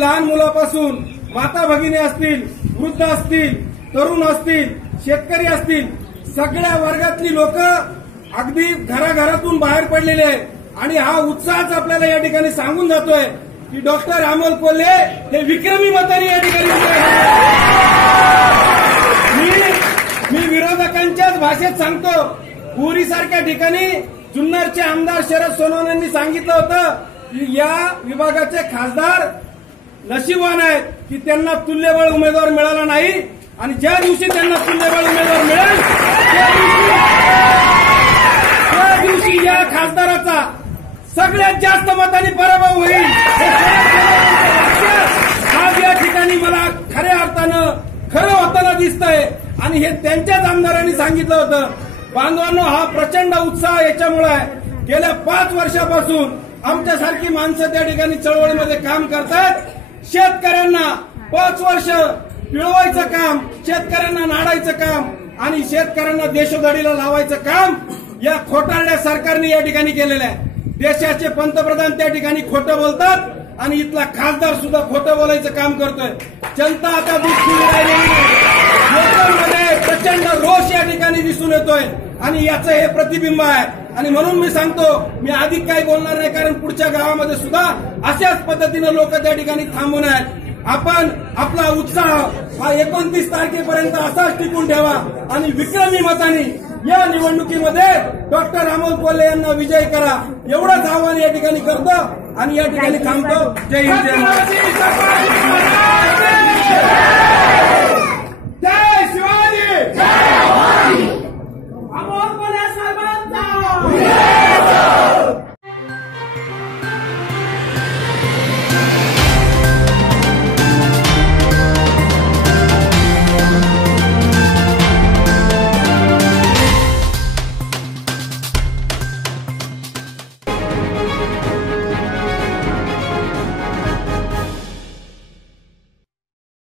लहान मुलापासून माता भगिनी असतील वृद्ध असतील तरुण असतील शेतकरी असतील सगळ्या वर्गातली लोक अगदी घराघरातून बाहेर पडलेले आहेत. आणि हा उत्साहच आपल्याला या ठिकाणी सांगून जातोय की डॉक्टर अमोल कोल्हे हे विक्रमी मताने या ठिकाणी मी विरोधकांच्याच भाषेत सांगतो पुरीसारख्या ठिकाणी जुन्नरचे आमदार शरद सोनवणे यांनी सांगितलं होतं की या विभागाचे खासदार नशीबवान आहेत की त्यांना तुल्यबळ उमेदवार मिळाला नाही आणि ज्या दिवशी त्यांना तुल्यबळ उमेदवार मिळेल त्या दिवशी- या खासदाराचा सगळ्यात जास्त मतांनी पराभव होईल. आज या ठिकाणी मला खऱ्या अर्थानं खरं होताना दिसतंय. आणि हे त्यांच्याच आमदारांनी सांगितलं होतं. बांधवांनो हा प्रचंड उत्साह याच्यामुळे आहे. गेल्या पाच वर्षापासून आमच्यासारखी माणसं त्या ठिकाणी चळवळीमध्ये काम करतात शेतकऱ्यांना पाच वर्ष पिळवायचं काम शेतकऱ्यांना नाडायचं काम आणि शेतकऱ्यांना देशोधडीला लावायचं काम या खोटारड्या सरकारने या ठिकाणी केलेलं आहे. देशाचे पंतप्रधान त्या ठिकाणी खोटं बोलतात आणि इथला खासदार सुद्धा खोटं बोलायचं काम करतोय. जनता आता दूध राहिलेली लोकांमध्ये प्रचंड रोष या ठिकाणी दिसून येतोय आणि याचं हे प्रतिबिंब आहे. आणि म्हणून मी सांगतो मी अधिक काही बोलणार नाही कारण पुढच्या गावामध्ये सुद्धा अशाच पद्धतीनं लोक त्या ठिकाणी थांबून आहेत. आपण आपला उत्साह हा एकोणतीस तारखेपर्यंत असाच टिकून ठेवा. आणि विक्रमी मताने या निवडणुकीमध्ये डॉक्टर अमोल कोल्हे यांना विजय करा. एवढंच आव्हान या ठिकाणी करतो आणि या ठिकाणी थांबतो. जय हिंद